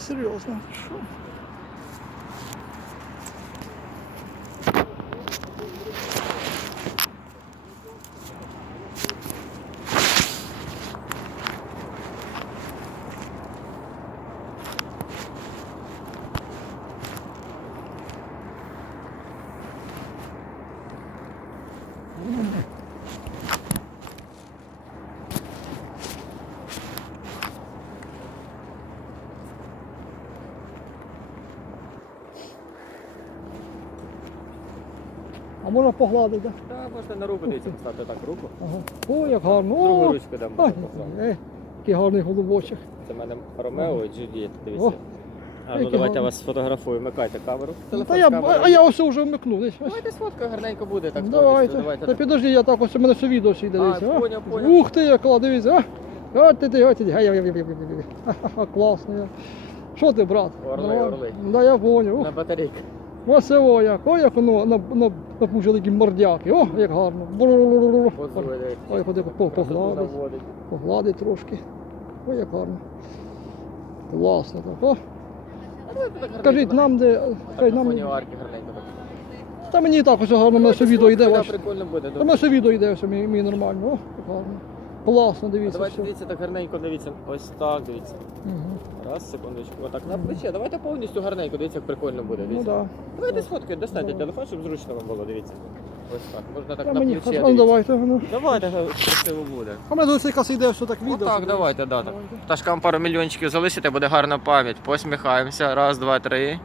Серйозно. Що? А можна погладити, так? Так, можна на руку дивіться, поставити так руку. Ага. О, як гарно. Другу О, ручку дамо. Ай, е, який гарний голубочок. Це в мене Ромео і Джульєт, О, дивіться. А ну який давайте я гарний. вас сфотографую, вмикайте камеру. Та Телефон я, з камерою. а я ось вже вмикнув. Десь. ось. Давайте сфотка гарненько буде, так Давайте. повністю, давайте. Та підожди, я так ось у мене все відео всі йде. А, дивіться, поняв, поняв. Ух ти, яка, дивіться. А? От ти, ти, от ти. Ай, ай, ай, ай, ай, ай. Ха-ха-ха, Класно. я. Що ти, брат? Орли, Давай. орли. Да, я поняв. На Ух, Оце о як, о як воно напужили такі мордяки, о, як гарно. Ой, ходи погладить, погладить трошки. Ой, як гарно. Класно так. О. Кажіть нам, де. Хай нам. Та мені так ось гарно, у мене все відео йде. У мене все відео йде, все мій нормально. О, як гарно. Класно, дивіться. Давайте все. дивіться так гарненько, дивіться. Ось так, дивіться. Мгм. Раз, секундочку. Отак на плече. Давайте повністю гарненько, дивіться, як прикольно буде. Ну Дивіться. так. Давайте сфоткайте, достаньте Давай. телефон, щоб зручно вам було, дивіться. Ось так. Можна так Да. на Мені плече. ну, дивіться. давайте. Ну. Давайте, красиво буде. А мене тут якраз йде все так відео. Отак, собі. давайте, да, так. Давайте. Пташкам пару мільйончиків залишите, буде гарна пам'ять. Посміхаємося. Раз, два, три.